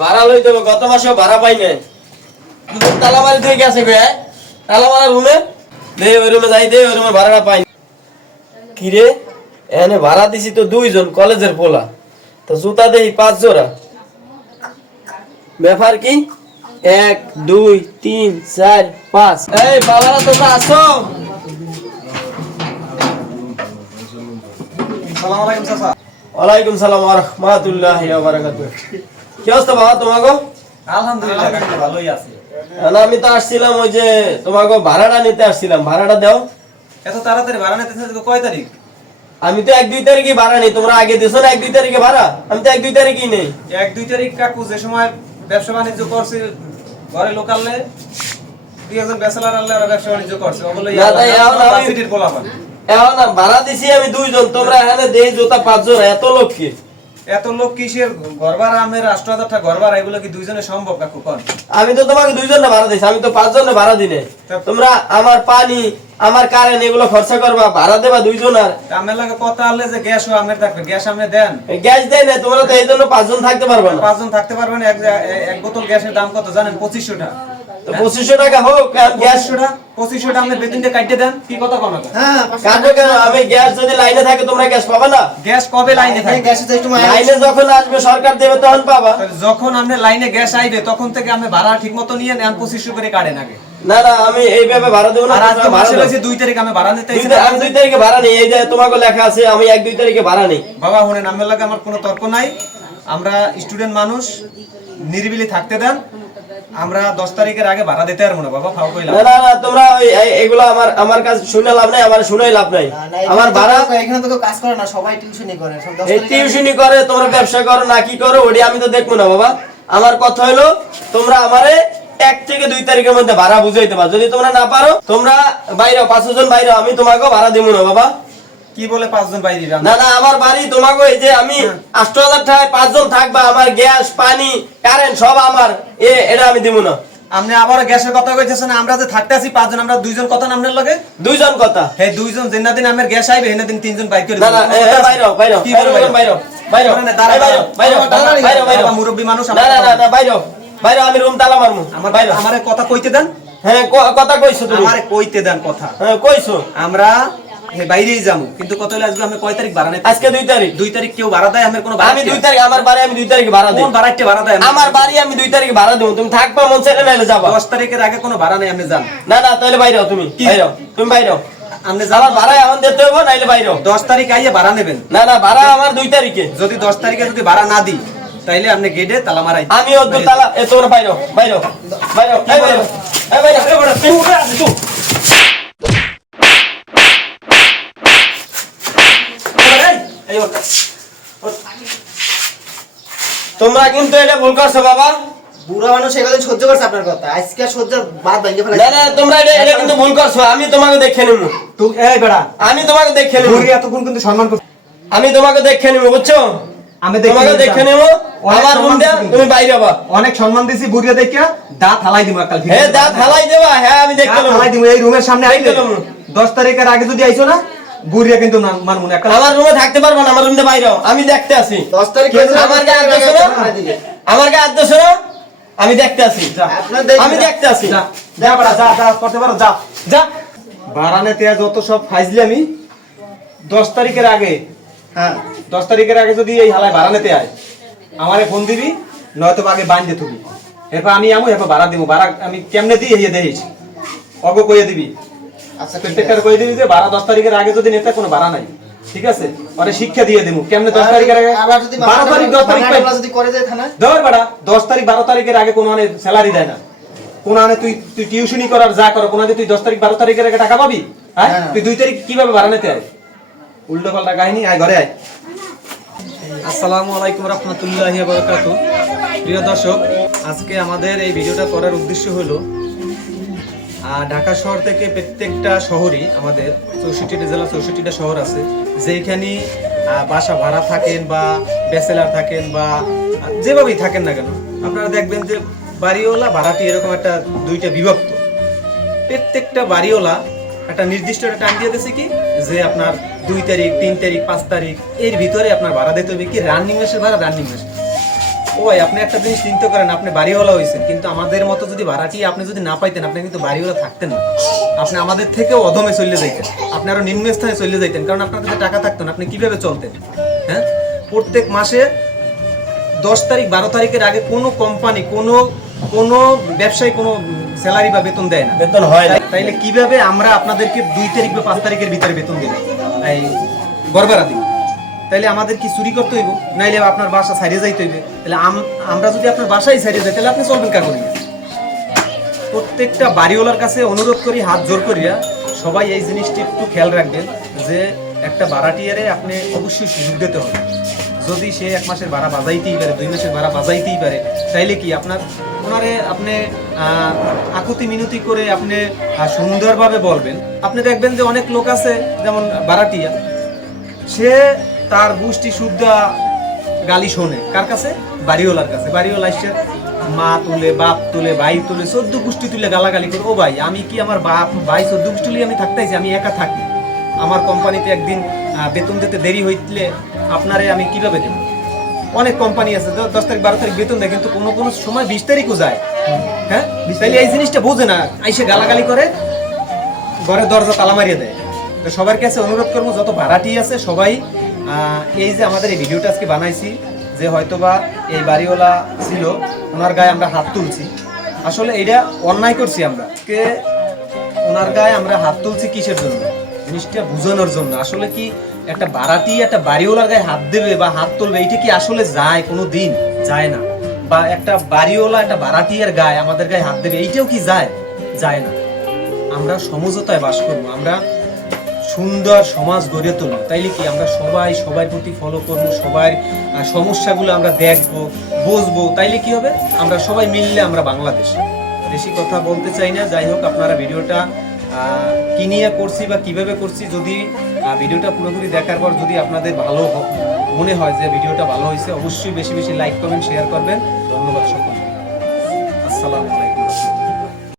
ভাড়া লইতে হবে, গত মাসে ভাড়া পাই নাই। তালা মারি দিয়ে গেছে গে, তালা মারা রুমে দে, ওই রুমে যাই দে, ওই রুমে ভাড়াটা পাই। কিরে এনে ভাড়া দিছি তো 2 জন কলেজের পোলা, তো জুতা দেই 5 জোড়া। ব্যাপার কি? 1 2 3 4 5। এই বাবারা তোমরা আসো। আসসালামু আলাইকুম চাচা। ওয়ালাইকুম সালাম ওয়া রাহমাতুল্লাহি ওয়া বারাকাতুহু। কি অবস্থা বাবা তোমাগো? আলহামদুলিল্লাহ কাকা ভালোই আছি। না আমি তো আসছিলাম ওই যে তোমাকে ভাড়াটা নিতে আসছিলাম, ভাড়াটা দাও। এত তাড়াতাড়ি ভাড়া নিতেছেন কয় তারিখ? আমি তো 1 2 তারিখে ভাড়া নেই, তোমরা আগে দিছো না 1 2 তারিখে ভাড়া, আমি তো 1 2 তারিখই নেই। 1 2 তারিখ কাকু যে সময় ব্যবসা বাণিজ্য করছে ঘরে লোকালে 2 জন ব্যাচেলর আনলে ওরা ব্যবসা বাণিজ্য করছে ওগুলো না তাই এখন আমি সিটির পোলাপান। এখন না ভাড়া দিছি আমি 2 জন, তোমরা এখানে দেই জুতা 5 জোড়া, এত লোক কি? এত লোক কিসের ঘর ভাড়া? আমের 8000 টাকা ঘর ভাড়া, এগুলো কি 2 জনে সম্ভব কাকু কোন? আমি তো তোমাকে 2 জনের ভাড়া দিছি, আমি তো 5 জনের ভাড়া দিনে। তোমরা আমার পানি আমার কারেন্ট এগুলো খরচা করবা, ভাড়া দেবা 2 জনের। আমের লাগে কথা আনলে যে গ্যাস ও আমের থাকবে, গ্যাস আপনি দেন? গ্যাস দেয় না, তোমরা তো এই জন্য 5 জন থাকতে পারবে না। 5 জন থাকতে পারবেন। এক বোতল গ্যাসের দাম কত জানেন? 2500 টাকা। তো 2500 টাকা হোক, গ্যাস 2500 টাকা আপনি বেতনটা কাটতে দেন। কি কথা কোন? হ্যাঁ কাটবে কেন? আমি গ্যাস যদি লাইনে থাকে তোমরা গ্যাস পাবে না? গ্যাস কবে লাইনে থাকে? গ্যাসে তো একটু লাইনে যখন আসবে সরকার দেবে তখন পাবা। তাহলে যখন আপনি লাইনে গ্যাস আইবে তখন থেকে আপনি ভাড়া ঠিকমতো নিয়ে নেন, 2500 করে কাটেন আগে। না না আমি এইভাবে ভাড়া দেব না। আর আজকে মাসে হইছে 2 তারিখ আমি ভাড়া নিতে আইছি। আমি 2 তারিখে ভাড়া নেই, এই যে তোমাকে লেখা আছে আমি 1 2 তারিখে ভাড়া নেই। বাবা শুনেন, আমার লাগে আমার কোনো তর্ক নাই। আমরা স্টুডেন্ট মানুষ, নিরিবিলি থাকতে দেন। আমরা 10 তারিখের আগে ভাড়া দিতে পারবো না বাবা, ফাও কইলাম। না না না তোমরা এগুলো আমার কাছে শুনে লাভ নাই, আমার শুনেই লাভ নাই। আমার ভাড়া এখানে তো কেউ কাজ করে না, সবাই টিউশনই করে। সব 10 এই টিউশনি করে, তোমরা ব্যবসা করো না কি করো ওটি আমি তো দেখবো না বাবা। আমার কথা হলো তোমরা আমারে 1 থেকে 2 তারিখের মধ্যে ভাড়া বুঝাইতে পারো। যদি তোমরা না পারো তোমরা বাইরে 5 জন বাইরে, আমি তোমাকে ভাড়া দেবো না বাবা। কি বলে 5 জন বাইরে দিবেন? না না আমার বাড়ি তোমাকে এই যে আমি 8000 টাকায় 5 জন থাকবা, আমার গ্যাস পানি কারেন্ট সব আমার, এটা আমি দেবো না। আপনি আবার গ্যাসের কথা কইতেছেন, আমরা যে থাকতে আছি 5 জন, আমরা 2 জন কথা নামনের লাগে 2 জন কথা। হে 2 জন যেদিন দিন আমার গ্যাস আইবে হেনা দিন 3 জন বাইক করে না না বাইরে বাইরে কি বলে বাইরে বাইরে বাইরে বাইরে বাইরে বাইরে মুরব্বী মানুষ। না না না বাইরে বাইরে, আমি রুম তালা মারমু। আমার আমারে কথা কইতে দেন। হ্যাঁ কথা কইছো তুমি? আমারে কইতে দেন কথা। হ্যাঁ কইছো। আমরা বাইরেই যাবো, কিন্তু কত হলে আসবে? আমি কয় তারিখ ভাড়া নেই? আজকে 2 তারিখ। 2 তারিখ কেউ ভাড়া দেয়? আমার কোনো আমি 2 তারিখ আমার বাড়ি, আমি 2 তারিখে ভাড়া দেই। কোন ভাড়াইতে ভাড়া দেয়? আমার বাড়ি আমি 2 তারিখে ভাড়া দেব, তুমি থাকবা মন চাইলে নাইলে যাবা। 10 তারিখের আগে কোনো ভাড়া নেই, আপনি যান। না না তাহলে বাইরে তুমি বাইরে, তুমি বাইরে। আপনি আমার যান। ভাড়া এখন দিতে হবে নাইলে বাইরে। 10 তারিখ আইয়ে ভাড়া নেবেন। না না ভাড়া আমার 2 তারিখে। যদি 10 তারিখে যদি ভাড়া না দিই তাইলে আপনি গেটে তালা মারাই। আমি ওর তালা তোমরা বাইরে বাইরে বাইরে এই বাইরে এই বাইরে এই বাইরে তুই উঠে আসিস তুই। তোমরা কিন্তু এটা ভুল করছো বাবা। বুড়া মানুষ এগুলো সহ্য করছে আপনার কথা, আজকে আর সহ্য বাদ ভেঙে ফেলা। না না তোমরা এটা কিন্তু ভুল করছো, আমি তোমাকে দেখে নেবো। তুই এই বেড়া, আমি তোমাকে দেখে নেবো। বুড়ি এতক্ষণ কিন্তু সম্মান করছিস। আমি তোমাকে দেখে নেবো বুঝছো? আমি তোমাকে দেখে নেবো। আমার রুম দিয়ে তুমি বাইরে হবা। অনেক সম্মান দিছি, বুড়িয়া দেখিয়া দাঁত হালাই দিব কাল। হ্যাঁ দাঁত হালাই দেবা। হ্যাঁ আমি দেখে নেবো। হালাই দিব এই রুমের সামনে আইলে। 10 তারিখের আগে যদি আইছো না, বুড়িয়া কিন্তু মানমু না। আমার রুমে থাকতে পারবো না, আমার রুম দিয়ে বাইরে হও। আমি দেখতে আসি 10 তারিখ আমার গায়ে হাত দিছো না? আমার গায়ে হাত দিছো না? আমি দেখতে আসি। আমি দেখতে আসি। যা যা বেড়া, যা যা করতে পারো, যা যা। বারানেতে যত সব ফাইজলি আমি 10 তারিখের আগে, হ্যাঁ 10 তারিখের আগে যদি এই হালায় বারানেতে আয়, আমারে ফোন দিবি, নয়তো আগে বাঁধতে থুবি। এরপর আমি আমু, এরপর ভাড়া দিব। ভাড়া আমি কেমনে দিই এই দেখিস, অগ কইয়ে দিবি। আচ্ছা প্রত্যেকটার কইয়ে দিবি যে 10 তারিখের আগে যদি নেতা কোনো ভাড়া নাই, ঠিক আছে? পরে শিক্ষা দিয়ে দেবো কেমনে 10 তারিখের আগে। আবার যদি 12 তারিখ 10 তারিখ যদি করে যায় থানা ধর বেড়া, 10 তারিখ 12 তারিখের আগে কোনো আনে স্যালারি দেয় না। কোন আনে তুই টিউশনি করার যা করো, কোন আনে তুই 10 তারিখ 12 তারিখের আগে টাকা পাবি? হ্যাঁ তুই 2 তারিখ কিভাবে ভাড়া নিতে আয়? উল্টো পাল্টা কাহিনী। আয় ঘরে আয়। আসসালামু আলাইকুম রাহমাতুল্লাহি ওয়া বারাকাতুহু। প্রিয় দর্শক, আজকে আমাদের এই ভিডিওটা করার উদ্দেশ্য হলো ঢাকা শহর থেকে প্রত্যেকটা শহরই আমাদের 64টা জেলা 64টা শহর আছে, যেখানে বাসা ভাড়া থাকেন বা ব্যাচেলার থাকেন বা যেভাবেই থাকেন না কেন, আপনারা দেখবেন যে বাড়িওয়ালা ভাড়াটি এরকম একটা 2টা বিভক্ত। প্রত্যেকটা বাড়িওয়ালা একটা নির্দিষ্ট একটা টাইম দিয়ে দিয়েছে কি যে আপনার 2 তারিখ 3 তারিখ 5 তারিখ এর ভিতরে আপনার ভাড়া দিতে হবে। কি রানিং মাসের ভাড়া রানিং মাসে। ও ভাই আপনি একটা জিনিস চিন্তা করেন, আপনি বাড়িওয়ালা হয়েছেন, কিন্তু আমাদের মতো যদি ভাড়াটি আপনি যদি না পাইতেন, আপনি কিন্তু বাড়িওয়ালা থাকতেন না। আপনি আমাদের থেকেও অধমে চলে যাইতেন, আপনি আরো নিম্ন স্থানে চলে যাইতেন, কারণ আপনার কাছে টাকা থাকতো না। আপনি কিভাবে চলতেন? হ্যাঁ, প্রত্যেক মাসে 10 তারিখ 12 তারিখের আগে কোনো কোম্পানি কোনো ব্যবসায়ী কোনো স্যালারি বা বেতন দেয় না। বেতন হয় না। তাইলে কিভাবে আমরা আপনাদেরকে 2 তারিখ বা 5 তারিখের ভিতরে বেতন দেব? এই গড়বাড়া দিব? তাইলে আমাদের কি চুরি করতে হইব, নাইলে আপনার বাসা ছাড়িয়ে যাইতে হইবে? তাহলে আমরা যদি আপনার বাসায় ছাড়িয়ে যাই, তাহলে আপনি চলবেন কার করিয়া? প্রত্যেকটা বাড়িওয়ালার কাছে অনুরোধ করি, হাত জোর করিয়া সবাই এই জিনিসটি একটু খেয়াল রাখবেন যে একটা ভাড়াটিয়ারে আপনি অবশ্যই সুযোগ দিতে হবে। যদি সে 1 মাসের ভাড়া বাজাইতেই পারে, 2 মাসের ভাড়া বাজাইতেই পারে, তাইলে কি ওনারে আপনি আকুতি মিনতি করে আপনি সুন্দরভাবে বলবেন। আপনি দেখবেন যে অনেক লোক আছে যেমন ভাড়াটিয়া, সে তার গোষ্ঠী শুদ্ধা গালি শোনে কার কাছে? বাড়িওয়ালার কাছে। বাড়িওয়ালা এসে মা তুলে, বাপ তুলে, ভাই তুলে, 14 গোষ্ঠী তুলে গালাগালি করে। ও ভাই, আমি কি আমার বাপ ভাই 14 গোষ্ঠী তুলে আমি থাকতেছি? আমি একা থাকি। আমার কোম্পানিতে একদিন বেতন দিতে দেরি হইলে আপনারে আমি কিভাবে দেব? অনেক কোম্পানি আছে 10 তারিখ 12 তারিখ বেতন দেয়, কিন্তু কোনো সময় 20 তারিখও যায়। হ্যাঁ, তাইলে এই জিনিসটা বোঝে না, আইসে গালাগালি করে, ঘরের দরজা তালা মারিয়ে দেয়। তো সবার কাছে অনুরোধ করবো, যত ভাড়াটি আছে সবাই এই যে আমাদের এই ভিডিওটা আজকে বানাইছি, যে হয়তোবা এই বাড়িওয়ালা ছিল, ওনার গায়ে আমরা হাত তুলছি। আসলে এটা অন্যায় করছি আমরা, ওনার গায়ে আমরা হাত তুলছি কিসের জন্য? জিনিসটা বোঝানোর জন্য। আসলে কি একটা ভাড়াটি একটা বাড়িওয়ালার গায়ে হাত দেবে বা হাত তুলবে, এটা কি আসলে যায়? কোনো দিন যায় না। বা একটা বাড়িওয়ালা একটা ভাড়াটিয়ার গায়ে আমাদের গায়ে হাত দেবে, এইটাও কি যায়? যায় না। আমরা সমঝোতায় বাস করবো, আমরা সুন্দর সমাজ গড়ে তুলবো। তাইলে কি আমরা সবার প্রতি ফলো করবো, সবার সমস্যাগুলো আমরা দেখবো, বুঝবো। তাইলে কি হবে? আমরা সবাই মিললে আমরা বাংলাদেশ। বেশি কথা বলতে চাই না। যাই হোক, আপনারা ভিডিওটা কি নিয়ে করছি বা কিভাবে করছি, যদি ভিডিওটা পুরোপুরি দেখার পর যদি আপনাদের ভালো মনে হয় যে ভিডিওটা ভালো হয়েছে, অবশ্যই বেশি বেশি লাইক কমেন্ট শেয়ার করবেন। ধন্যবাদ সকলকে। আসসালামু আলাইকুম।